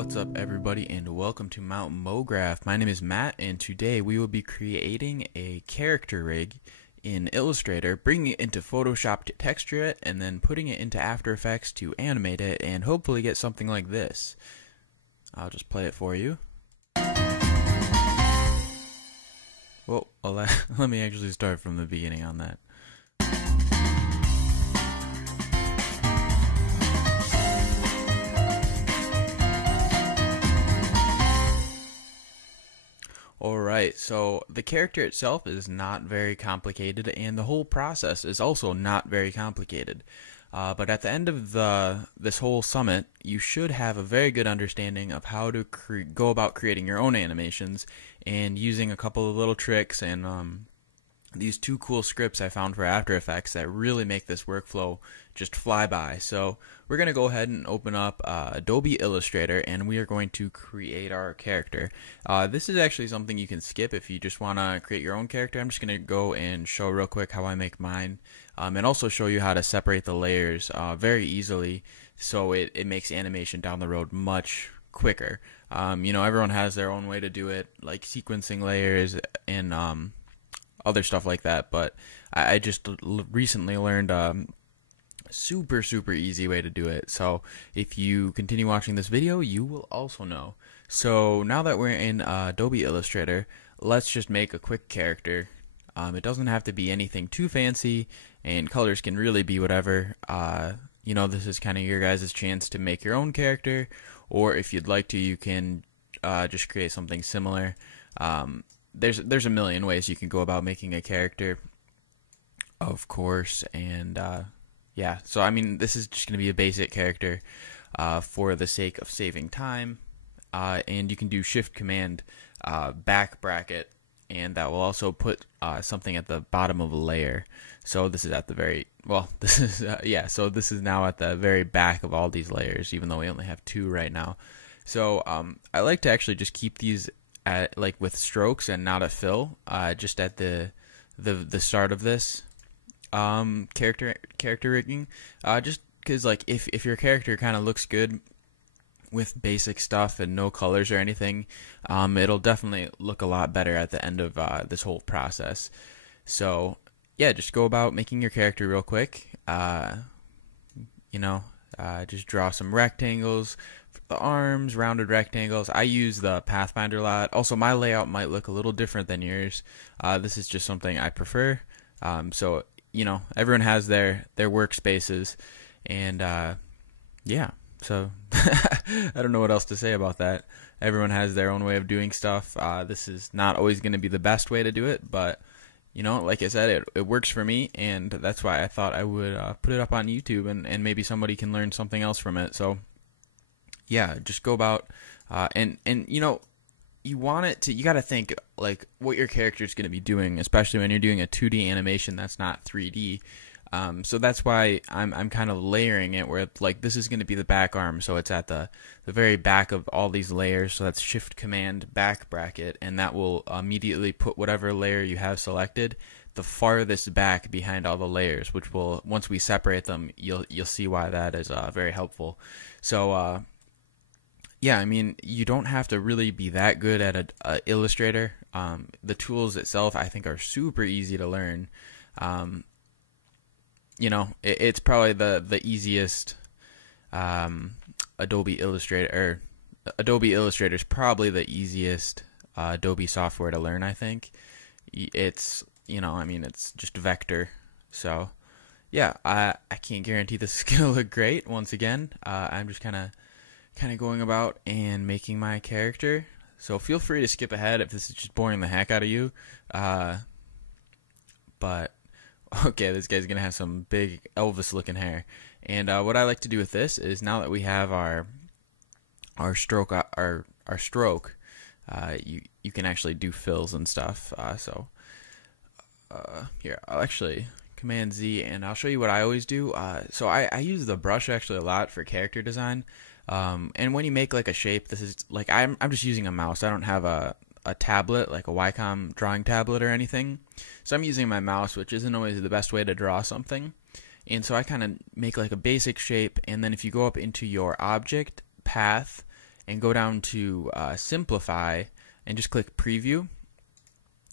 What's up, everybody, and welcome to Mount MoGraph. My name is Matt, and today we will be creating a character rig in Illustrator, bringing it into Photoshop to texture it, and then putting it into After Effects to animate it, and hopefully get something like this. I'll just play it for you. Well, let me actually start from the beginning on that. Alright, so the character itself is not very complicated, and the whole process is also not very complicated. But at the end of this whole summit, you should have a very good understanding of how to go about creating your own animations, and using a couple of little tricks and these two cool scripts I found for After Effects that really make this workflow just fly by. So we're going to go ahead and open up Adobe Illustrator, and we are going to create our character. This is actually something you can skip if you just want to create your own character. I'm just going to go and show real quick how I make mine, and also show you how to separate the layers very easily, so it makes animation down the road much quicker. Everyone has their own way to do it, like sequencing layers and other stuff like that, but I just recently learned super easy way to do it. So if you continue watching this video, you will also know. So now that we're in Adobe Illustrator, let's just make a quick character. It doesn't have to be anything too fancy, and colors can really be whatever. This is kind of your guys' chance to make your own character, or if you'd like to, you can just create something similar. There's a million ways you can go about making a character, of course, and yeah, so I mean, this is just going to be a basic character for the sake of saving time, and you can do Shift Command back bracket, and that will also put something at the bottom of a layer. So this is at the very, so this is now at the very back of all these layers, even though we only have two right now. So I like to actually just keep these at with strokes and not a fill, just at the start of this character rigging, just because if your character kind of looks good with basic stuff and no colors or anything, it'll definitely look a lot better at the end of this whole process. So yeah, just go about making your character real quick. Just draw some rectangles for the arms, rounded rectangles. I use the Pathfinder a lot. Also, my layout might look a little different than yours. This is just something I prefer. So everyone has their workspaces, and yeah. So I don't know what else to say about that. Everyone has their own way of doing stuff. This is not always going to be the best way to do it, but like I said, it works for me, and that's why I thought I would put it up on YouTube, and maybe somebody can learn something else from it. So yeah, just go about and you want it to, you got to think like what your character is going to be doing, especially when you're doing a 2D animation that's not 3D. So that's why I'm kind of layering it where this is going to be the back arm, so it's at the very back of all these layers. So that's Shift Command back bracket, and that will immediately put whatever layer you have selected the farthest back behind all the layers, which will, once we separate them, you'll see why that is very helpful. So yeah, I mean, you don't have to really be that good at Illustrator. The tools itself, I think, are super easy to learn. It's probably the easiest Adobe Illustrator is probably the easiest Adobe software to learn, I think. It's, it's just vector. So yeah, I can't guarantee this is going to look great. Once again, I'm just kind of going about and making my character. So feel free to skip ahead if this is just boring the heck out of you. But okay, this guy's gonna have some big Elvis looking hair. And what I like to do with this is, now that we have our stroke, you can actually do fills and stuff. Here, I'll actually Command Z, and I'll show you what I always do. So I use the brush actually a lot for character design. And when you make a shape, this is I'm just using a mouse. I don't have a tablet, like a Wacom drawing tablet or anything. So I'm using my mouse, which isn't always the best way to draw something. And so I kind of make a basic shape, and then if you go up into your object, path, and go down to simplify and just click preview,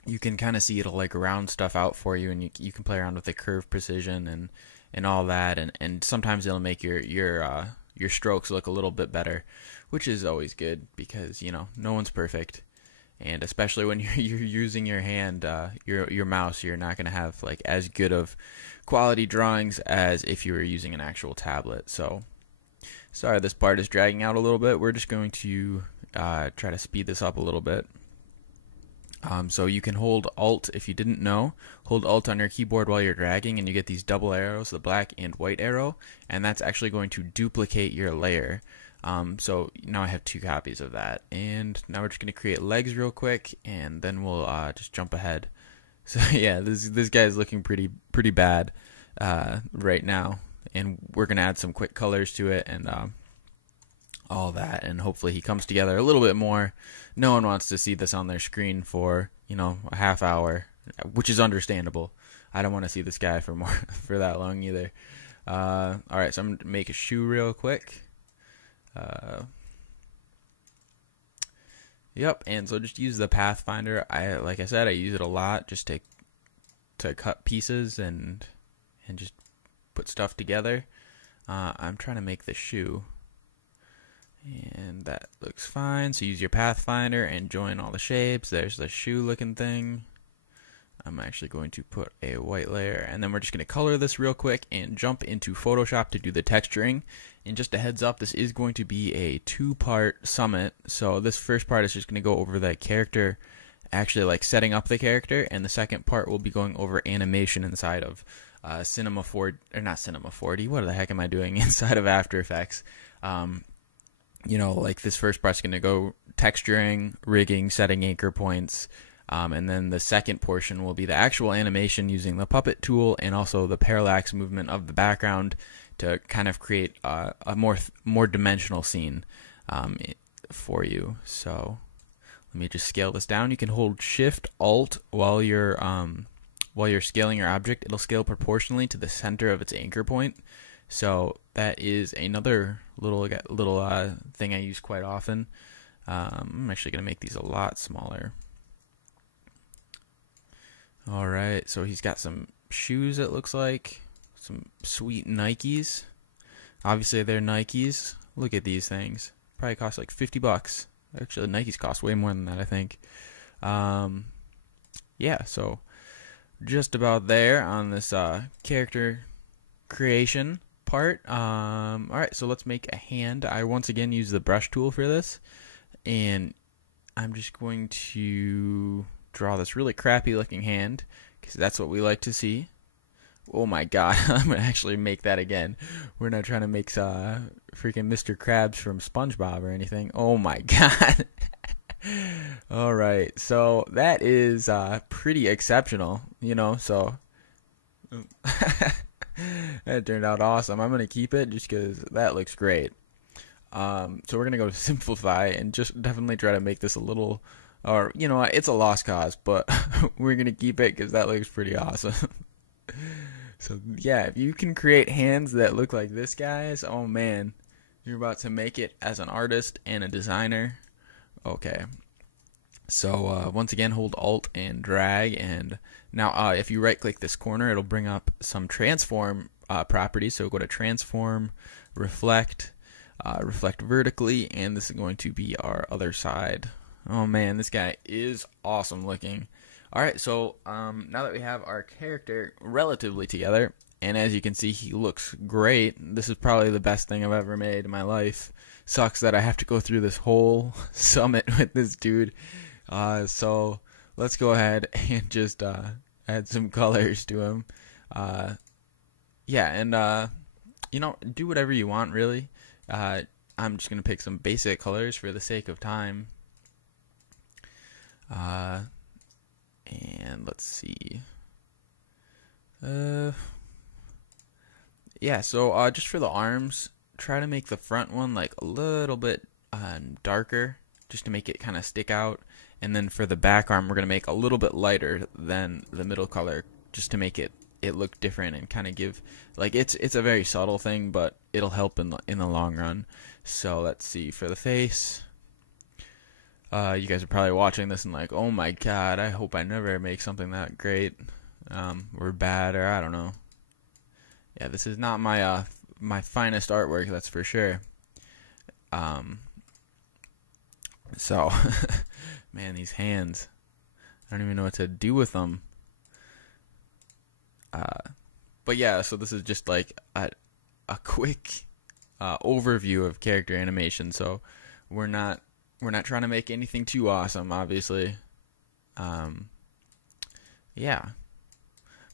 you can kind of see it'll like round stuff out for you, and you can play around with the curve precision and all that, and sometimes it'll make your strokes look a little bit better, which is always good because no one's perfect, and especially when you're using your hand, your mouse, you're not gonna have like as good of quality drawings as if you were using an actual tablet. So sorry this part is dragging out a little bit. We're just going to try to speed this up a little bit. So you can hold Alt, if you didn't know, hold Alt on your keyboard while you're dragging, and you get these double arrows, the black and white arrow, and that's actually going to duplicate your layer. So now I have 2 copies of that, and now we're just going to create legs real quick, and then we'll just jump ahead. So yeah, this guy is looking pretty bad right now, and we're going to add some quick colors to it and all that, and hopefully he comes together a little bit more. No one wants to see this on their screen for a half hour, which is understandable. I don't want to see this guy for for that long either. All right, so I'm gonna make a shoe real quick. Yep, and so just use the Pathfinder. Like I said, I use it a lot just to cut pieces and just put stuff together. I'm trying to make the shoe, and that looks fine. So use your Pathfinder and join all the shapes. There's the shoe looking thing. I'm actually going to put a white layer, and then we're just going to color this real quick and jump into Photoshop to do the texturing. And just a heads up, this is going to be a 2-part summit. So this first part is just going to go over the character, actually like setting up the character, and the second part will be going over animation inside of Cinema 4, or not Cinema 4D. What the heck am I doing? Inside of After Effects. Like this first part's going to go texturing, rigging, setting anchor points, and then the second portion will be the actual animation using the puppet tool and also the parallax movement of the background to kind of create a more dimensional scene for you. So let me just scale this down. You can hold Shift Alt while you're scaling your object. It'll scale proportionally to the center of its anchor point. So that is another little thing I use quite often. I'm actually going to make these a lot smaller. All right, so he's got some shoes, it looks like. Some sweet Nikes. Obviously, they're Nikes. Look at these things. Probably cost like $50. Actually, Nikes cost way more than that, I think. Yeah, so just about there on this character creation part. All right, so let's make a hand. I once again use the brush tool for this, and I'm just going to draw this really crappy looking hand because that's what we like to see. Oh my god, I'm gonna actually make that again. We're not trying to make freaking Mr. Krabs from SpongeBob or anything. Oh my god. All right, so that is pretty exceptional, so that turned out awesome. I'm gonna keep it just because that looks great. So we're gonna go to simplify and just definitely try to make this a little, or it's a lost cause, but we're gonna keep it because that looks pretty awesome. So yeah, if you can create hands that look like this guy's, oh man, you're about to make it as an artist and a designer. Okay, so once again, hold Alt and drag, and now if you right click this corner, it'll bring up some transform properties. So go to transform, reflect, reflect vertically, and this is going to be our other side. Oh man, this guy is awesome looking. Alright, so now that we have our character relatively together, and as you can see, he looks great. This is probably the best thing I've ever made in my life. Sucks that I have to go through this whole summit with this dude. So let's go ahead and just add some colors to him. Yeah, and do whatever you want, really. I'm just going to pick some basic colors for the sake of time. And let's see. Yeah, so just for the arms, try to make the front one like a little bit darker, just to make it kind of stick out. And then for the back arm, we're going to make a little bit lighter than the middle color, just to make it look different and kind of give, like, it's a very subtle thing, but it'll help in the long run. So let's see, for the face, You guys are probably watching this and like, oh my god, I hope I never make something that great, or bad, or I don't know. Yeah, this is not my finest artwork, that's for sure. Um, so, man, these hands, I don't even know what to do with them. But yeah, so this is just like a quick overview of character animation. So we're not trying to make anything too awesome, obviously. Yeah,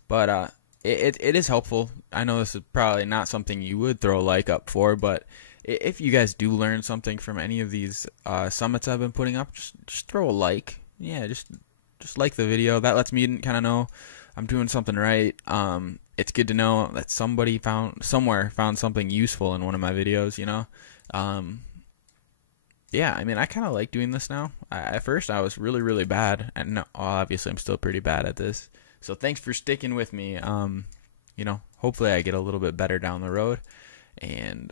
but it is helpful. I know this is probably not something you would throw a like up for, but if you guys do learn something from any of these summits I've been putting up, just throw a like. Yeah, just like the video. That lets me kind of know I'm doing something right. It's good to know that somebody found something useful in one of my videos, you know. Yeah, I mean, I kind of like doing this now. At first, I was really, really bad, and no, obviously, I'm still pretty bad at this. So thanks for sticking with me. You know, hopefully, I get a little bit better down the road. And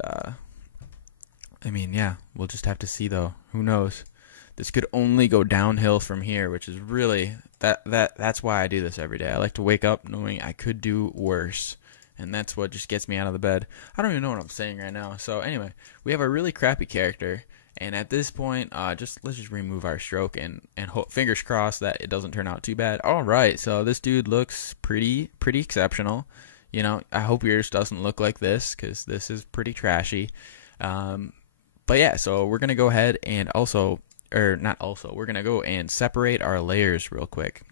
I mean, yeah, we'll just have to see, though. Who knows? This could only go downhill from here, which is really that's why I do this every day. I like to wake up knowing I could do worse. And that's what just gets me out of the bed. I don't even know what I'm saying right now. So anyway, we have a really crappy character. And at this point, let's just remove our stroke and fingers crossed that it doesn't turn out too bad. All right, so this dude looks pretty exceptional. You know, I hope yours doesn't look like this because this is pretty trashy. But yeah, so we're gonna go ahead and we're gonna go and separate our layers real quick.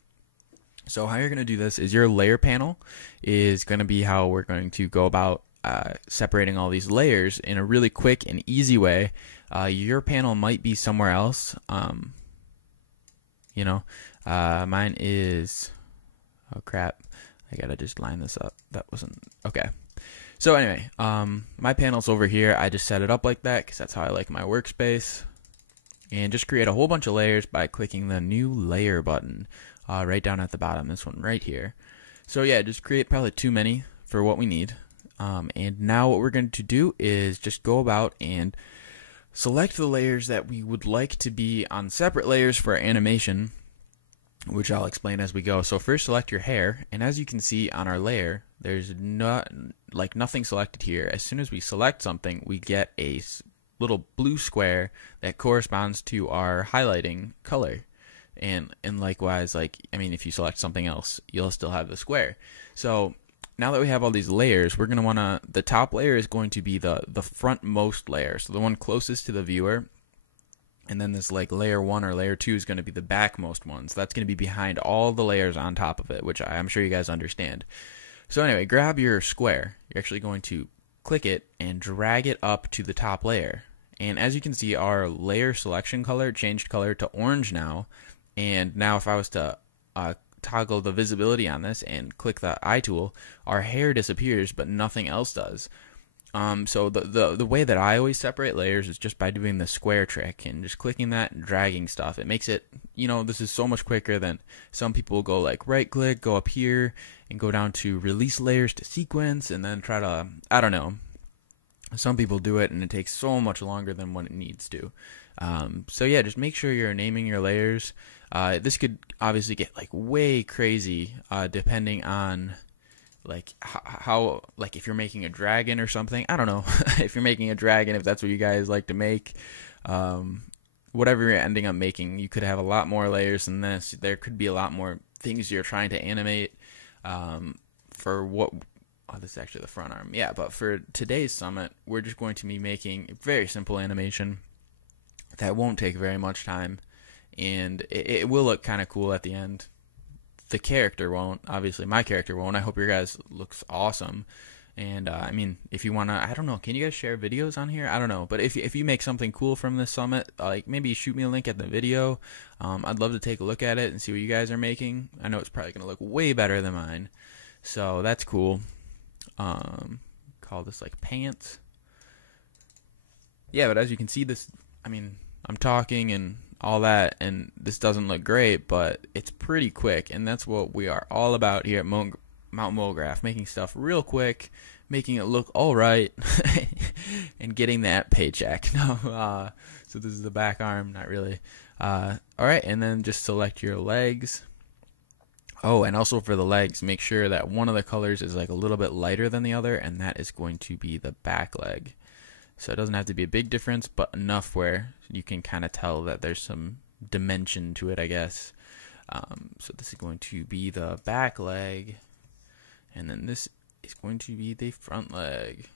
So how you're gonna do this is your layer panel is gonna be how we're going to go about separating all these layers in a really quick and easy way. Your panel might be somewhere else. You know, mine is, oh crap, I gotta just line this up. That wasn't, okay. So anyway, my panel's over here. I just set it up like that because that's how I like my workspace. And just create a whole bunch of layers by clicking the new layer button right down at the bottom, this one right here. So yeah, just create probably too many for what we need. And now what we're going to do is just go about and select the layers that we would like to be on separate layers for our animation, which I'll explain as we go. So first select your hair, and as you can see on our layer, there's nothing selected here. As soon as we select something, we get a little blue square that corresponds to our highlighting color. And likewise, if you select something else, you'll still have the square. So now that we have all these layers, we're going to the top layer is going to be the frontmost layer, so the one closest to the viewer. And then this layer 1 or layer 2 is going to be the backmost one. So that's going to be behind all the layers on top of it, which I'm sure you guys understand. So anyway, grab your square. You're actually going to click it and drag it up to the top layer. And as you can see, our layer selection color changed color to orange now. And now if I was to toggle the visibility on this and click the eye tool, our hair disappears, but nothing else does. So the way that I always separate layers is just by doing the square trick and just clicking that and dragging stuff. It makes it, this is so much quicker than some people go right click, go up here and go down to release layers to sequence and then try to, I don't know. Some people do it and it takes so much longer than what it needs to. So yeah, just make sure you're naming your layers. This could obviously get way crazy depending on how if you're making a dragon or something. I don't know if you're making a dragon, if that's what you guys like to make. Whatever you're ending up making, you could have a lot more layers than this. There could be a lot more things you're trying to animate. This is actually the front arm. Yeah, but for today's summit, we're just going to be making a very simple animation that won't take very much time. And it will look kind of cool at the end. The character won't. Obviously, my character won't. I hope your guys looks awesome. And, if you want to, I don't know, can you guys share videos on here? I don't know. But if you make something cool from this summit, maybe shoot me a link at the video. I'd love to take a look at it and see what you guys are making. I know it's probably going to look way better than mine. So that's cool. Call this pants. Yeah, but as you can see, this, I'm talking and all that, and this doesn't look great, but it's pretty quick, and that's what we are all about here at Mount Mulgraph, making stuff real quick, making it look all right, and getting that paycheck. No, so this is the back arm, not really. Alright, and then just select your legs. Oh, and also for the legs, make sure that one of the colors is like a little bit lighter than the other, and that is going to be the back leg. So it doesn't have to be a big difference, but enough where you can kind of tell that there's some dimension to it, I guess. So this is going to be the back leg, and then this is going to be the front leg.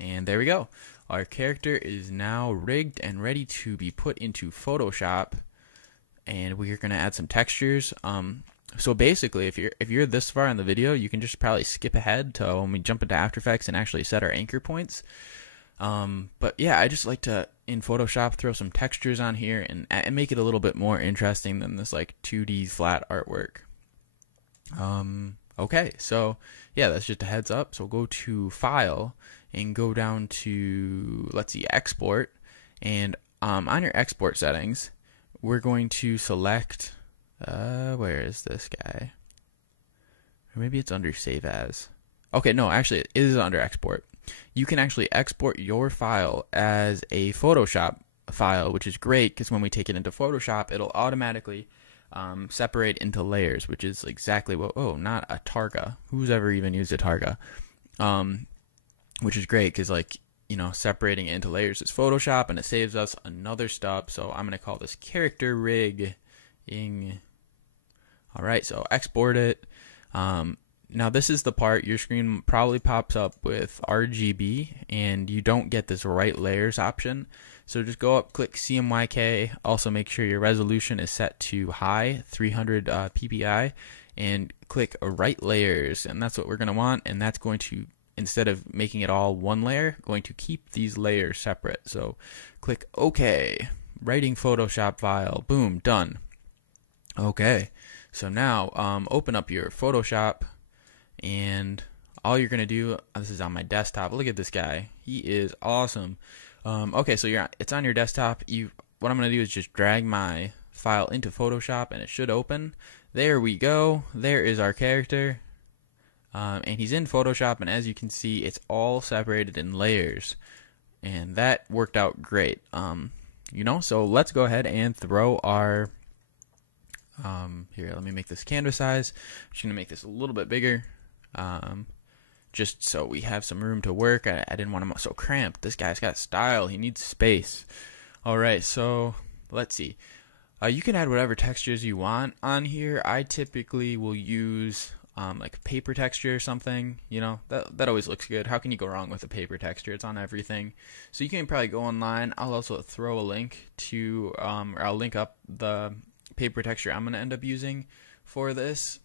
And there we go. Our character is now rigged and ready to be put into Photoshop, and we're going to add some textures. So basically, if you're this far in the video, you can just probably skip ahead to when we jump into After Effects and actually set our anchor points. But yeah, I just like to, in Photoshop, throw some textures on here and make it a little bit more interesting than this like 2D flat artwork. Okay, so yeah, that's just a heads up. So go to File and go down to, let's see, Export. And on your export settings, we're going to select, where is this guy? Or maybe it's under Save As. Okay, no, actually it is under Export. You can actually export your file as a Photoshop file, which is great because when we take it into Photoshop, it'll automatically separate into layers, which is exactly what, oh, not a Targa. Who's ever even used a Targa? Which is great because, like, you know, separating it into layers is Photoshop, and it saves us another step. So I'm going to call this character rigging. All right, so export it. Now this is the part your screen probably pops up with RGB, and you don't get this right layers option. So just go up, click CMYK. Also make sure your resolution is set to high, 300 ppi, and click right layers, and that's what we're going to want. And that's going to, instead of making it all one layer, going to keep these layers separate. So click OK. Writing Photoshop file. Boom, done. Okay, so now open up your Photoshop, and all you're gonna do, this is on my desktop. Look at this guy, he is awesome. Okay, so it's on your desktop. What I'm gonna do is just drag my file into Photoshop, and it should open. There we go. There is our character, and he's in Photoshop. And as you can see, it's all separated in layers, and that worked out great. You know, so let's go ahead and throw our. Here, let me make this canvas size. I'm just gonna make this a little bit bigger. Just so we have some room to work. I didn't want him so cramped. This guy's got style. He needs space. Alright, so let's see. You can add whatever textures you want on here. I typically will use like paper texture or something. You know, that always looks good. How can you go wrong with a paper texture? It's on everything. So you can probably go online. I'll also throw a link to, or I'll link up the paper texture I'm going to end up using for this.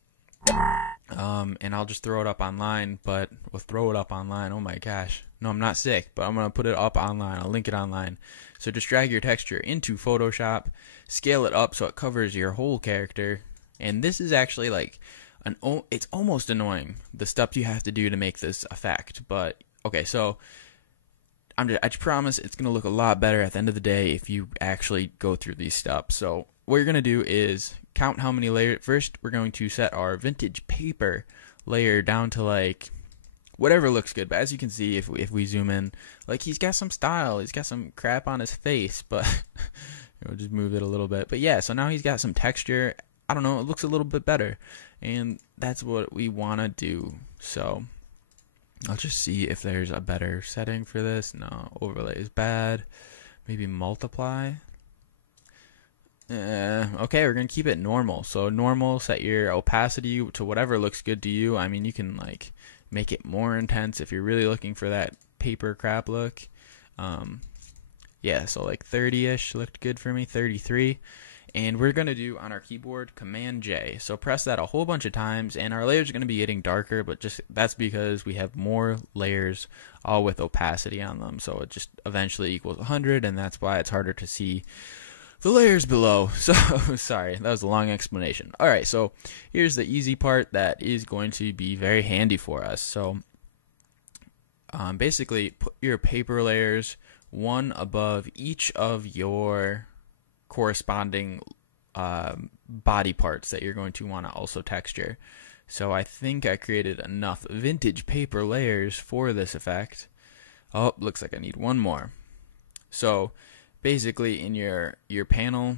And I'll just throw it up online, but we'll throw it up online. Oh my gosh. No, I'm not sick, but I'm going to put it up online. I'll link it online. So just drag your texture into Photoshop, scale it up so it covers your whole character. And this is actually like it's almost annoying, the steps you have to do to make this effect. But okay, so I just promise it's going to look a lot better at the end of the day if you actually go through these steps. So what you're going to do is count how many layers. First, we're going to set our vintage paper layer down to like whatever looks good. But as you can see, if we zoom in, like he's got some style. He's got some crap on his face, but we'll just move it a little bit. But yeah, so now he's got some texture. I don't know, it looks a little bit better. And that's what we want to do. So I'll just see if there's a better setting for this. No, overlay is bad. Maybe multiply. Okay, we're going to keep it normal. So normal, set your opacity to whatever looks good to you. I mean, you can like make it more intense if you're really looking for that paper crap look. Yeah, so like 30-ish looked good for me, 33. And we're going to do on our keyboard Command J. So press that a whole bunch of times, and our layers are going to be getting darker, but just that's because we have more layers all with opacity on them. So it just eventually equals 100, and that's why it's harder to see the layers below. So sorry, that was a long explanation. All right, so here's the easy part that is going to be very handy for us. So basically put your paper layers one above each of your corresponding body parts that you're going to want to also texture. So I think I created enough vintage paper layers for this effect. Oh, looks like I need one more. So basically in your panel,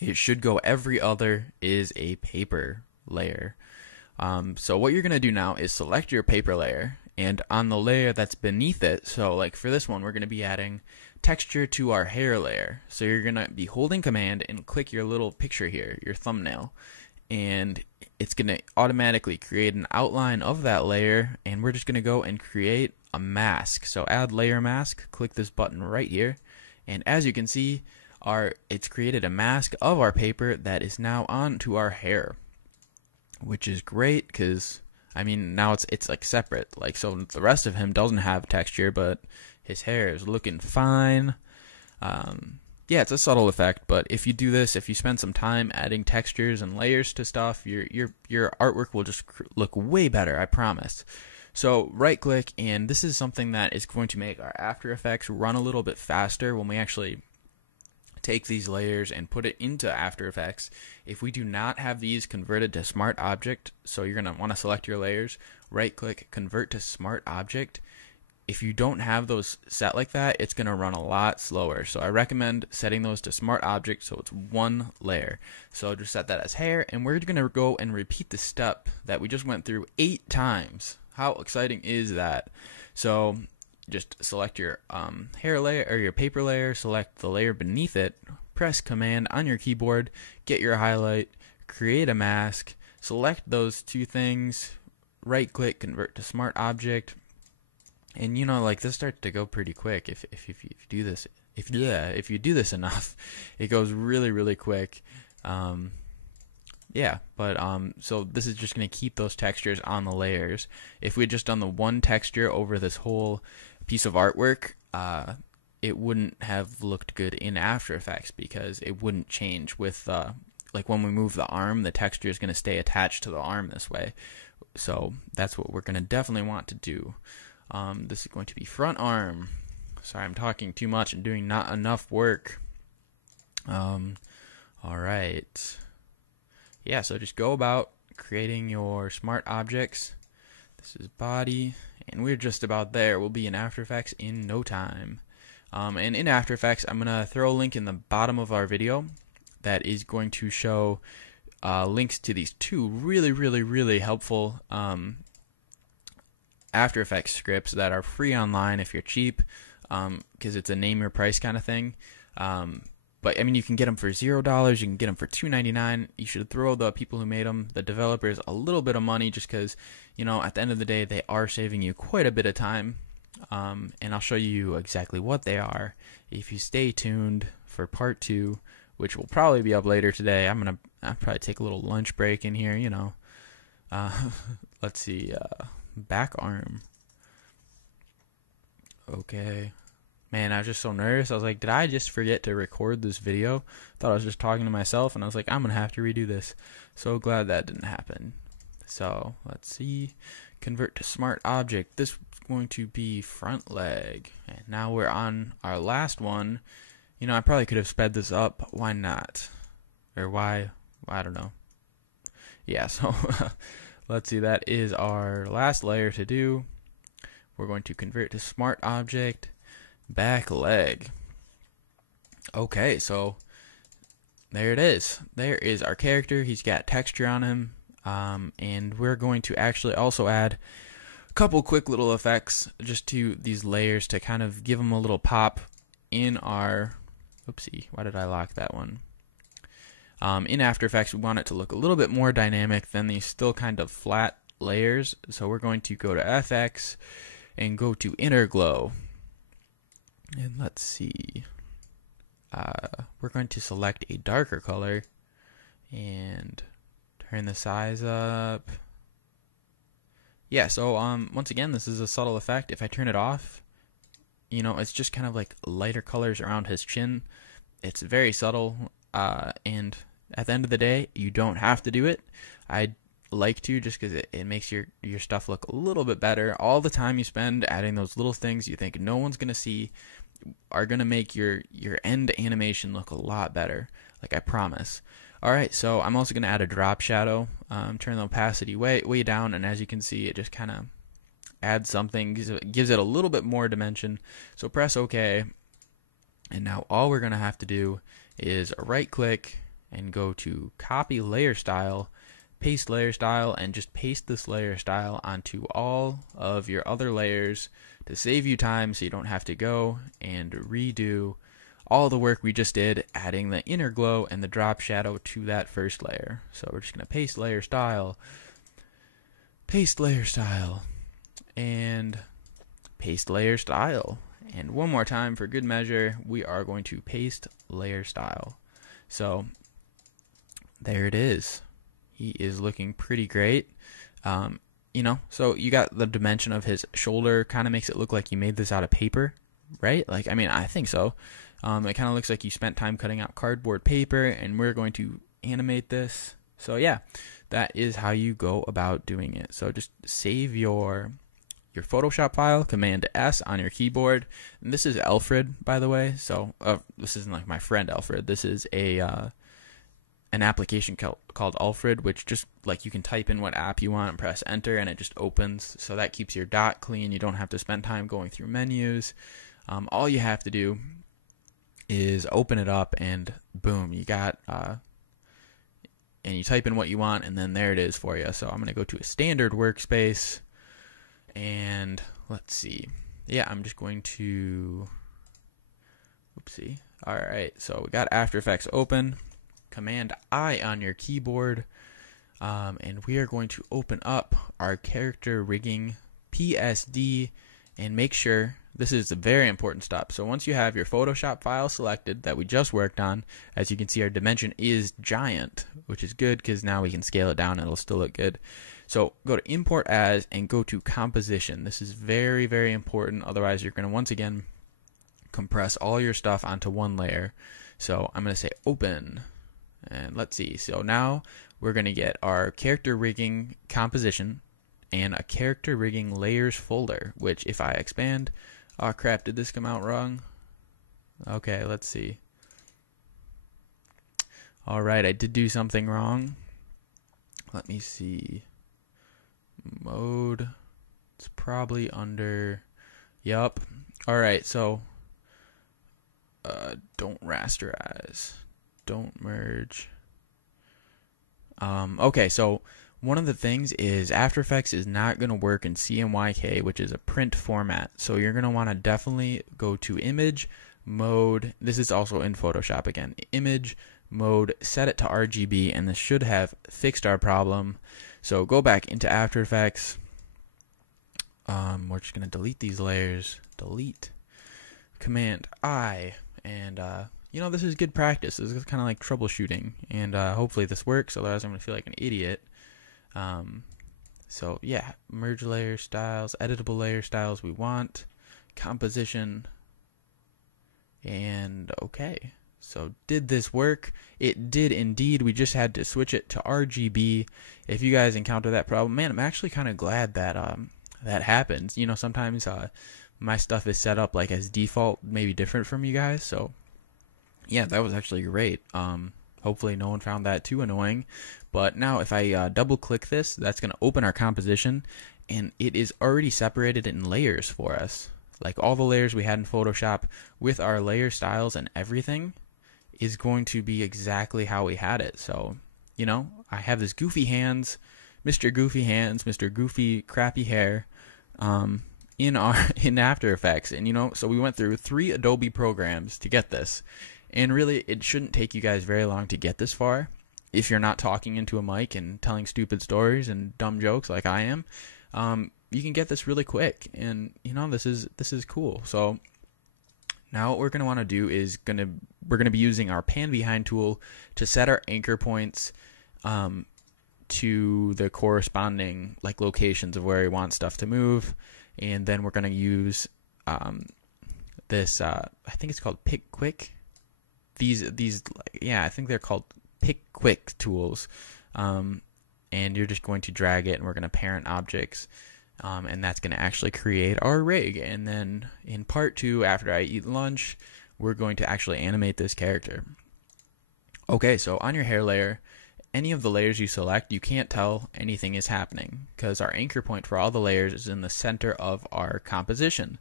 it should go every other is a paper layer. So what you're going to do now is select your paper layer, and on the layer that's beneath it, so like for this one, we're going to be adding texture to our hair layer. So you're going to be holding command and click your little picture here, your thumbnail, and it's going to automatically create an outline of that layer, and we're just going to go and create a mask. So add layer mask, click this button right here, and as you can see, it's created a mask of our paper that is now onto our hair, which is great because I mean now it's like separate, like so the rest of him doesn't have texture, but his hair is looking fine. Yeah, it's a subtle effect, but if you do this, if you spend some time adding textures and layers to stuff, your artwork will just look way better, I promise. So right click, and this is something that is going to make our After Effects run a little bit faster when we actually take these layers and put it into After Effects. If we do not have these converted to Smart Object, so you're going to want to select your layers, right click, convert to Smart Object. If you don't have those set like that, it's going to run a lot slower. So I recommend setting those to Smart Object so it's one layer. So just set that as hair, and we're going to go and repeat the step that we just went through 8 times. How exciting is that? So just select your hair layer or your paper layer, select the layer beneath it, press Command on your keyboard, get your highlight, create a mask, select those 2 things, right click, convert to Smart Object. And you know, like this starts to go pretty quick if you do this. If you do this enough, it goes really quick. Yeah, but so this is just gonna keep those textures on the layers. If we had just done the one texture over this whole piece of artwork, it wouldn't have looked good in After Effects because it wouldn't change with like when we move the arm, the texture is gonna stay attached to the arm this way. So that's what we're gonna definitely want to do. This is going to be front arm. Sorry, I'm talking too much and doing not enough work. Alright. Yeah, so just go about creating your smart objects. This is body, and we're just about there. We'll be in After Effects in no time. And in After Effects, I'm going to throw a link in the bottom of our video that is going to show links to these 2 really helpful After Effects scripts that are free online if you're cheap, because it's a name your price kind of thing. But I mean, you can get them for $0, you can get them for $2.99. You should throw the people who made them, the developers, a little bit of money, just because, you know, at the end of the day, they are saving you quite a bit of time. And I'll show you exactly what they are if you stay tuned for part 2, which will probably be up later today. I'll probably take a little lunch break in here, you know. Let's see. Back arm. Okay. Man, I was just so nervous. I was like, did I just forget to record this video? Thought I was just talking to myself, and I was like, I'm going to have to redo this. So glad that didn't happen. So, let's see. Convert to Smart Object. This is going to be front leg. And now we're on our last one. You know, I probably could have sped this up. Why not? Or why? I don't know. Yeah, so let's see. That is our last layer to do. We're going to convert to Smart Object. Back leg. Okay, so there it is. There is our character. He's got texture on him. And we're going to actually also add a couple quick little effects just to these layers to kind of give them a little pop in our... Oopsie, why did I lock that one? In After Effects, we want it to look a little bit more dynamic than these still kind of flat layers. So we're going to go to FX and go to Inner Glow. And let's see. We're going to select a darker color and turn the size up. Yeah, so once again, this is a subtle effect. If I turn it off, you know, it's just kind of like lighter colors around his chin. It's very subtle, and at the end of the day, you don't have to do it. I like to just because it makes your stuff look a little bit better. All the time you spend adding those little things you think no one's going to see are going to make your end animation look a lot better, like I promise. Alright, so I'm also going to add a drop shadow, turn the opacity way down, and as you can see, it just kind of adds something, gives it a little bit more dimension. So press OK, and now all we're going to have to do is right click and go to copy layer style, paste layer style, and just paste this layer style onto all of your other layers to save you time so you don't have to go and redo all the work we just did, adding the inner glow and the drop shadow to that first layer. So we're just going to paste layer style, and paste layer style. And one more time for good measure, we are going to paste layer style. So there it is. He is looking pretty great. So you got the dimension of his shoulder, kind of makes it look like you made this out of paper, right? Like, I mean, I think so. It kind of looks like you spent time cutting out cardboard paper, and we're going to animate this. So yeah, that is how you go about doing it. So just save your Photoshop file, Command S on your keyboard. And this is Alfred, by the way. So this isn't like my friend Alfred. This is an application called Alfred, which just like you can type in what app you want and press enter, and it just opens. So that keeps your dot clean. You don't have to spend time going through menus. All you have to do is open it up, and boom, you got and you type in what you want, and then there it is for you. So I'm going to go to a standard workspace, and let's see. Yeah, I'm just going to, oopsie. All right, so we got After Effects open. Command I on your keyboard, and we are going to open up our character rigging PSD, and make sure this is a very important step. So once you have your Photoshop file selected that we just worked on, as you can see, our dimension is giant, which is good because now we can scale it down and it'll still look good. So go to Import As and go to Composition. This is very, very important. Otherwise, you're going to once again compress all your stuff onto one layer. So I'm going to say Open. And let's see. So now we're going to get our character rigging composition and a character rigging layers folder, which if I expand, oh crap, did this come out wrong? Okay, let's see. All right, I did do something wrong. Let me see. Mode. It's probably under. Yup. All right, so don't rasterize. Don't merge. Okay, so one of the things is After Effects is not going to work in CMYK, which is a print format. So you're going to want to definitely go to Image, Mode. This is also in Photoshop again. Image, Mode, set it to RGB, and this should have fixed our problem. So go back into After Effects. We're just going to delete these layers. Delete. Command I. And this is good practice. This is kind of like troubleshooting, and hopefully this works. Otherwise, I'm going to feel like an idiot. So yeah, merge layer styles, editable layer styles we want, composition, and okay. So did this work? It did indeed. We just had to switch it to RGB. If you guys encounter that problem, man, I'm actually kind of glad that that happens. Sometimes my stuff is set up like as default, maybe different from you guys. So yeah, that was actually great. Hopefully no one found that too annoying. But now if I double click this, that's going to open our composition, and it is already separated in layers for us. Like all the layers we had in Photoshop with our layer styles and everything is going to be exactly how we had it. So, I have this goofy hands, Mr. Goofy hands, Mr. Goofy crappy hair, in After Effects. And so we went through 3 Adobe programs to get this. And really, it shouldn't take you guys very long to get this far if you're not talking into a mic and telling stupid stories and dumb jokes like I am. You can get this really quick, and this is cool. So now what we're going to want to do is we're going to be using our pan behind tool to set our anchor points to the corresponding locations of where we want stuff to move, and then we're going to use this I think it's called Pick Quick. I think they're called Pick Quick tools, and you're just going to drag it, and we're going to parent objects, and that's going to actually create our rig. And then in part 2, after I eat lunch, we're going to actually animate this character. Okay, so on your hair layer, any of the layers you select, you can't tell anything is happening because our anchor point for all the layers is in the center of our composition.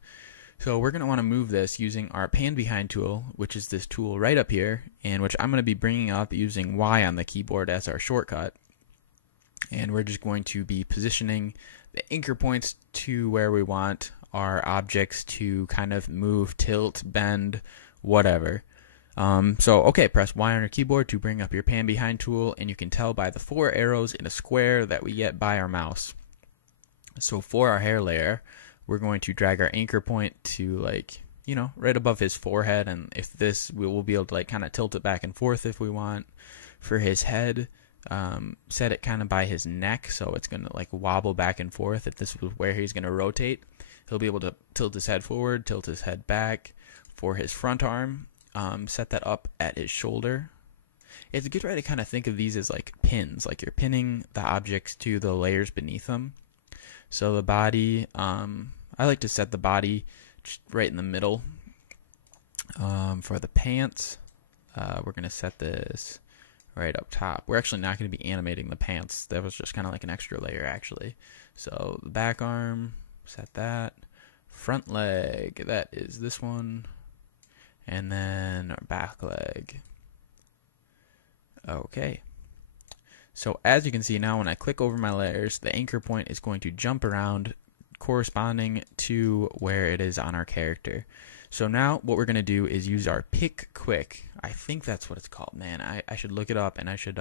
So we're going to want to move this using our pan behind tool, which is this tool right up here, and which I'm going to be bringing up using Y on the keyboard as our shortcut. And we're just going to be positioning the anchor points to where we want our objects to kind of move, tilt, bend, whatever. Okay, press Y on your keyboard to bring up your pan behind tool, and you can tell by the 4 arrows in a square that we get by our mouse. So for our hair layer, we're going to drag our anchor point to, like, you know, right above his forehead, and if this, we will be able to like kind of tilt it back and forth if we want. For his head, set it kind of by his neck, so it's going to like wobble back and forth. If this was where he's going to rotate, he'll be able to tilt his head forward, tilt his head back. For his front arm, set that up at his shoulder. It's a good way to kind of think of these as like pins, like you're pinning the objects to the layers beneath them. So the body, I like to set the body just right in the middle. For the pants, we're going to set this right up top. We're actually not going to be animating the pants. That was just kind of like an extra layer, actually. So the back arm, set that. Front leg, that is this one. And then our back leg. Okay. So as you can see now, when I click over my layers, the anchor point is going to jump around corresponding to where it is on our character. So now what we're going to do is use our pick quick. I think that's what it's called, man. I should look it up, and I should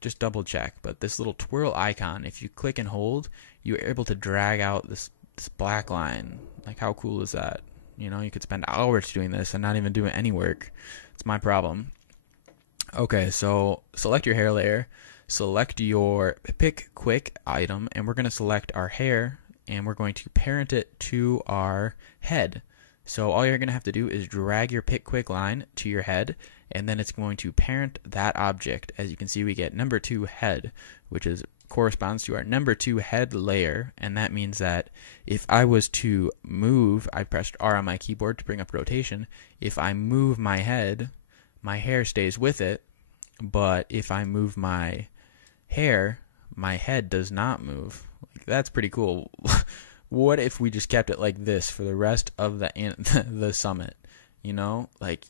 just double check. But this little twirl icon, if you click and hold, you're able to drag out this black line. Like, how cool is that? You know, you could spend hours doing this and not even doing any work. It's my problem. Okay, so select your hair layer, select your pick quick item, and we're going to select our hair, and we're going to parent it to our head. So all you're going to have to do is drag your pick quick line to your head, and then it's going to parent that object. As you can see, we get number 2 head, which corresponds to our number 2 head layer, and that means that if I was to move, I pressed R on my keyboard to bring up rotation. If I move my head, my hair stays with it, but if I move my hair, my head does not move. Like, that's pretty cool. What if we just kept it like this for the rest of the summit? You know, like,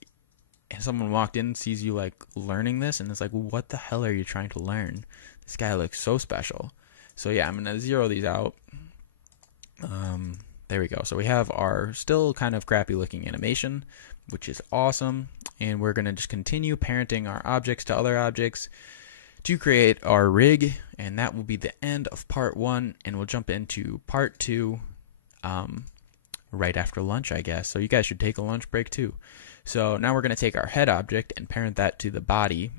and someone walked in, sees you like learning this, and it's like, what the hell are you trying to learn? This guy looks so special. So yeah, I'm gonna zero these out. There we go. So we have our still kind of crappy looking animation, which is awesome. And we're gonna just continue parenting our objects to other objects to create our rig, and that will be the end of part 1, and we'll jump into part 2 right after lunch, I guess. So you guys should take a lunch break too. So now we're going to take our head object and parent that to the body,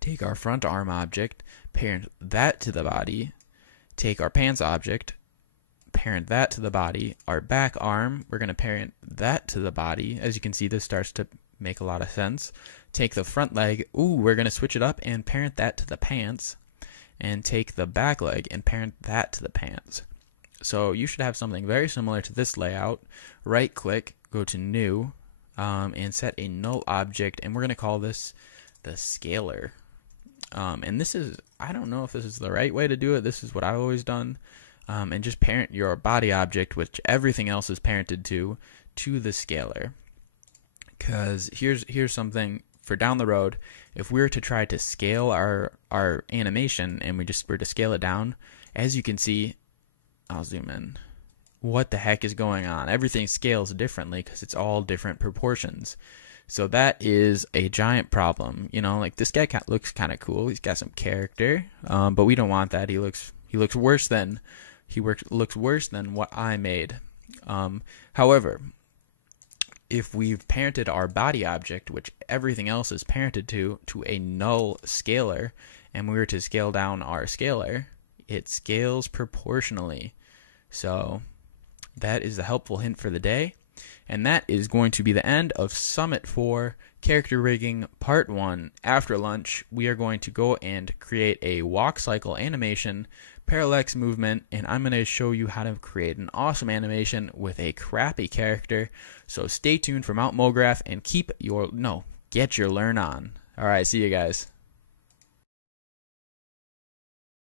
take our front arm object, parent that to the body, take our pants object, parent that to the body, our back arm, we're going to parent that to the body. As you can see, this starts to make a lot of sense. Take the front leg, we're going to switch it up and parent that to the pants, and take the back leg and parent that to the pants. So you should have something very similar to this layout. Right click, go to new, and set a null object, and we're going to call this the scaler. And this is, I don't know if this is the right way to do it. This is what I've always done. And just parent your body object, which everything else is parented to the scaler. Because here's something for down the road. If we were to try to scale our animation and we just were to scale it down, as you can see, I'll zoom in. What the heck is going on? Everything scales differently because it's all different proportions. So that is a giant problem. You know, like, this guy looks kind of cool. He's got some character, but we don't want that. He looks worse than what I made. However, if we've parented our body object, which everything else is parented to a null scaler, and we were to scale down our scaler, it scales proportionally. So that is a helpful hint for the day. And that is going to be the end of Summit 4 Character Rigging Part 1. After lunch, we are going to go and create a walk cycle animation, parallax movement, and I'm going to show you how to create an awesome animation with a crappy character. So stay tuned for Mount MoGraph and get your learn on. All right, see you guys.